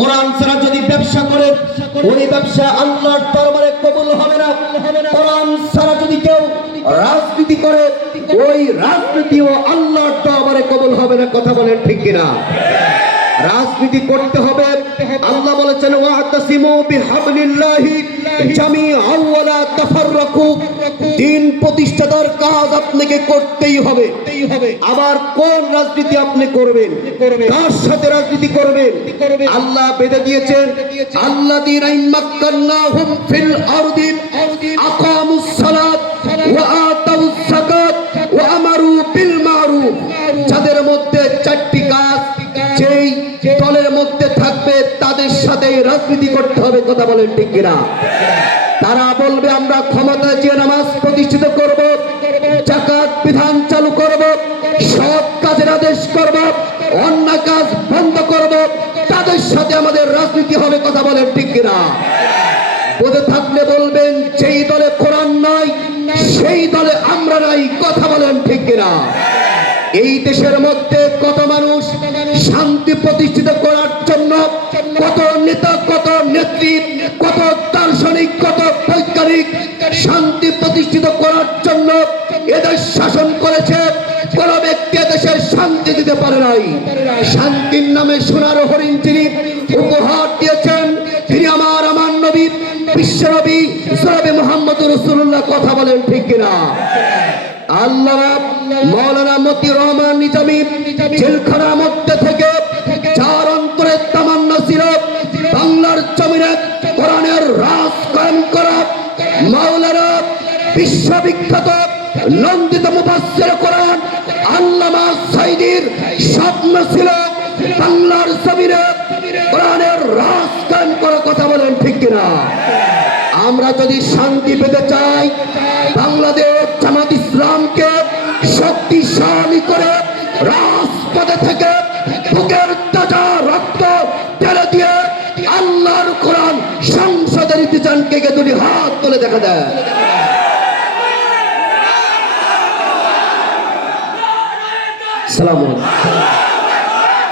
কোরআন ছাড়া যদি ব্যবসা করে ওই ব্যবসা আল্লাহর দরবারে কবুল হবে না। কোরআন ছাড়া যদি কেউ রাজনীতি করে, ওই রাজনীতিও আল্লাহর দরবারে কবুল হবে না। কথা বলেন ঠিক কিনা? রাজনীতি করতে হবে। আল্লাহ বলেছেন ওয়াতাসিমু বিহাবলিল্লাহি জামিআন ওয়া লা তাফাররাকু। দিন প্রতিষ্ঠাতার কাজ আপনাকে করতেই হবে। আবার কোন রাজনীতি আপনি করবেন? কার সাথে রাজনীতি করবেন? আল্লাহ বেঁধে দিয়েছেন। আল্লাযীনা ইম্মাক্কান্নাহুম ফিল আরদি। আকামুস সাথে রাজনীতি করতে হবে, কথা বলেন ঠিক কিনা? তারা বলবে, আমরা ক্ষমতায় যে নামাজ প্রতিষ্ঠিত করব, জাকাত বিধান চালু করব সব কাজের আদেশ করব অন্য কাজ বন্ধ করব, তাদের সাথে আমাদের রাজনীতি হবে, কথা বলেন ঠিক কিনা? বোধে থাকলে বলবেন, যেই দলে কোরআন নাই, সেই দলে আমরা নাই, কথা বলেন ঠিক কিনা? এই দেশের মধ্যে কত মানুষ শান্তি প্রতিষ্ঠিত করার জন্য কত নেতা, কত নেত্রী, কত দার্শনিক, কত বৈজ্ঞানিক শান্তি প্রতিষ্ঠিত করার জন্য এদেশ শাসন করেছে। কোন ব্যক্তি দেশের শান্তি দিতে পারে নাই। শান্তির নামে সোনার হরিণ তিনি উপহার দিয়েছেন। তিনি আমার আমার নবী বিশ্ব নবী সরবে মোহাম্মদ রসুল্লাহ কথা বলেন ঠিক কিনা? আল্লাহ মৌলানা মতি রহমান নিজামী, জেলখানার মধ্যে জমিনে কোরআনের বিশ্ববিখ্যাত, নন্দিত মুফাসসির কোরআন আল্লামা সাইদির স্বপ্ন ছিল বাংলার জমিনে কোরআনের রাজ কায়েম করার কথা বলেন ঠিক কিনা? আমরা যদি শান্তি পেতে চাই, বাংলাদেশ জামাত ইসলামকে শক্তিশালী করে রাজপথে থেকে বুকের তাজা চান কে কে দুটি হাত তুলে দেখা দেয় সালাম